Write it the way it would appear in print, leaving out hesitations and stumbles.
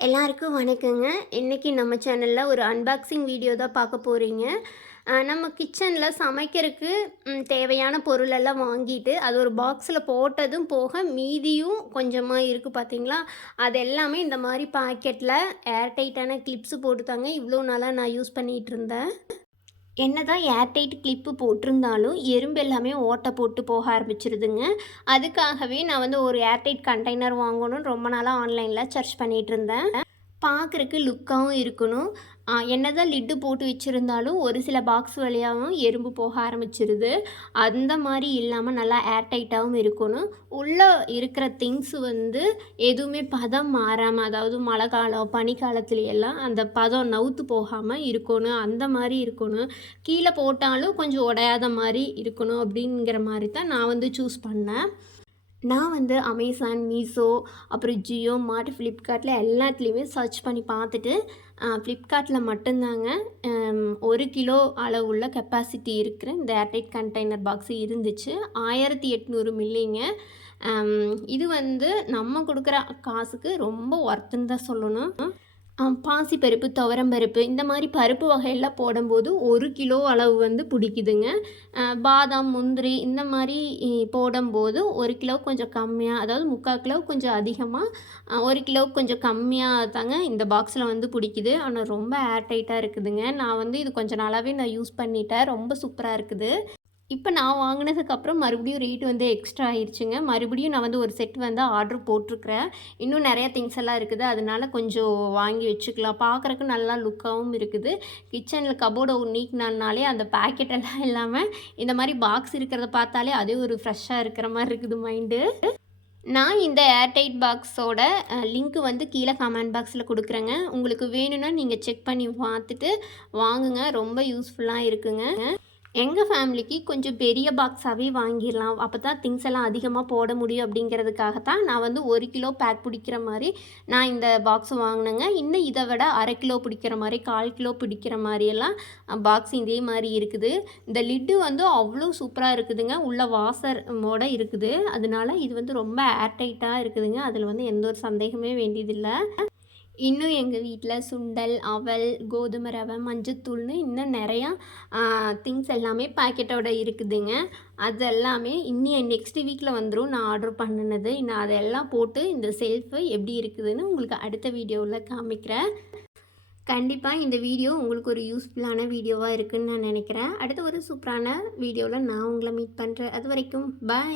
எல்லாருக்கும் வணக்கங்க. இன்னைக்கு நம்ம சேனல்ல ஒரு அன்பாக்சிங் வீடியோ தான் பார்க்க போறீங்க. நம்ம கிச்சன்ல சமைக்கிறதுக்கு தேவையான பொருளெல்லாம் வாங்கிட்டு, அது ஒரு பாக்ஸில போட்டதும் போக மீதியும் கொஞ்சமா இருக்கு பார்த்தீங்களா? அது எல்லாமே இந்த மாரி பாக்கெட்ல ஏர் டைட்டான கிளிப்ஸ் போட்டு தாங்க இவ்வளோ நாளா நான் யூஸ் பண்ணிட்டு இருந்தேன். என்னதான் ஏர்டைட் கிளிப்பு போட்டிருந்தாலும், எறும்பு எல்லாமே ஓட்டை போட்டு போக ஆரம்பிச்சுருதுங்க. அதுக்காகவே நான் வந்து ஒரு ஏர்டைட் கண்டெய்னர் வாங்கணும்னு ரொம்ப நாளா ஆன்லைன்ல சர்ச் பண்ணிட்டு இருந்தேன். பார்க்குறக்கு லுக்காவும் இருக்கணும். என்னதான் லிட்டு போட்டு வச்சிருந்தாலும், ஒரு சில பாக்ஸ் வழியாவும் எறும்பு போக ஆரம்பிச்சுருது. அந்த மாரி இல்லாம நல்லா ஏர் டைட்டாவும் இருக்கணும். உள்ள இருக்கிற திங்ஸ் வந்து எதுவுமே பதம் மாறாம, அதாவது மழை காலம், பனிக்காலத்துலயெல்லாம் அந்த பதம் நவுத்து போகாம இருக்கணும். அந்த மாரி இருக்கணும். கீழ போட்டாலும் கொஞ்சம் உடையாத மாரி இருக்கணும். அப்படிங்கிற மாரி தான் நான் வந்து சூஸ் பண்ணேன். நான் வந்து அமேசான், மீஷோ, அப்புறம் ஜியோ மார்ட், ஃப்ளிப்கார்ட்ல எல்லாத்துலேயுமே சர்ச் பண்ணி பார்த்துட்டு, ஃப்ளிப்கார்ட்ல மட்டுந்தாங்க 1 கிலோ அளவுள்ள கெப்பாசிட்டி இருக்கிற இந்த ஏர்டைட் கண்டெய்னர் பாக்ஸ் இருந்துச்சு. 1800 மில்லிங்க. இது வந்து நம்ம குடுக்குற காசுக்கு ரொம்ப ஒர்த்துன்னு தான் சொல்லணும். பாசிப்பருப்பு, துவரம்பருப்பு இந்த மாரி பருப்பு வகையெல்லாம் போடும்போது 1 கிலோ அளவு வந்து பிடிக்குதுங்க. பாதாம், முந்திரி இந்த மாரி போடும்போது 1 கிலோ கொஞ்சம் கம்மியா, அதாவது 3/4 கிலோ கொஞ்சம் அதிகமா, 1 கிலோ கொஞ்சம் கம்மியா தாங்க இந்த பாக்ஸில வந்து பிடிக்குது. ஆனா ரொம்ப ஏர் டைட்டா இருக்குதுங்க. நான் வந்து இது கொஞ்ச நாளாவே நான் யூஸ் பண்ணிட்டேன். ரொம்ப சூப்பரா இருக்குது. இப்ப நான் வாங்குனதுக்கப்புறம் மறுபடியும் ரேட் வந்து எக்ஸ்ட்ரா ஆயிருச்சுங்க. மறுபடியும் நான் வந்து ஒரு செட் வந்து ஆர்டர் போட்டிருக்கிறேன். இன்னும் நெறைய திங்ஸ் எல்லாம் இருக்குது. அதனால கொஞ்சம் வாங்கி வச்சுக்கலாம். பார்க்குறக்கு நல்லா லுக்காவும் இருக்குது. கிச்சன்ல கபோர்ட நீக்குனோம்னாலே அந்த பாக்கெட் எல்லாம் இல்லாம இந்த மாரி பாக்ஸ் இருக்கிறத பார்த்தாலே அதே ஒரு ஃப்ரெஷ்ஷா இருக்கிற மாரி இருக்குது மைண்டு. நான் இந்த ஏர்டைட் பாக்ஸோட லிங்க் வந்து கீழ கமெண்ட் பாக்ஸில குடுக்குறேங்க. உங்களுக்கு வேணும்னா நீங்க செக் பண்ணி பார்த்துட்டு வாங்குங்க. ரொம்ப யூஸ்ஃபுல்லா இருக்குங்க. எங்க ஃபேமிலிக்கு கொஞ்சம் பெரிய பாக்ஸாவே வாங்கிரலாம். அப்பதான் திங்ஸ் எல்லாம் அதிகமா போட முடியும் அப்படிங்கிறதுக்காக தான் நான் வந்து 1 கிலோ பேக் பிடிக்கிற மாரி நான் இந்த பாக்ஸ் வாங்குனேங்க. இன்னும் இத விட 1/2 கிலோ பிடிக்கிற மாரி, 1/4 கிலோ பிடிக்கிற மாரியெல்லாம் பாக்ஸ் இதே மாரி இருக்குது. இந்த லிட்டு வந்து அவ்வளோ சூப்பரா இருக்குதுங்க. உள்ள வாசர் இருக்குது. அதனால இது வந்து ரொம்ப ஏர் டைட்டா இருக்குதுங்க. அதில வந்து எந்த ஒரு சந்தேகமே வேண்டியதில்ல. இன்னும் எங்கள் வீட்டில் சுண்டல், அவல், கோதுமை ரவை, மஞ்சத்தூள்னு இன்னும் நிறையா திங்ஸ் எல்லாமே பாக்கெட்டோட இருக்குதுங்க. அது எல்லாமே நெக்ஸ்ட் வீக்கில் வந்துடும். நான் ஆர்டர் பண்ணுனது. நான் அதெல்லாம் போட்டு இந்த செல்ஃபு எப்படி இருக்குதுன்னு உங்களுக்கு அடுத்த வீடியோவில் காமிக்கிறேன். கண்டிப்பாக இந்த வீடியோ உங்களுக்கு ஒரு யூஸ்ஃபுல்லான வீடியோவாக இருக்குதுன்னு நான் நினைக்கிறேன். அடுத்த ஒரு சூப்பரான வீடியோவில் நான் உங்களை மீட் பண்ணுறேன். அது வரைக்கும் பாய்.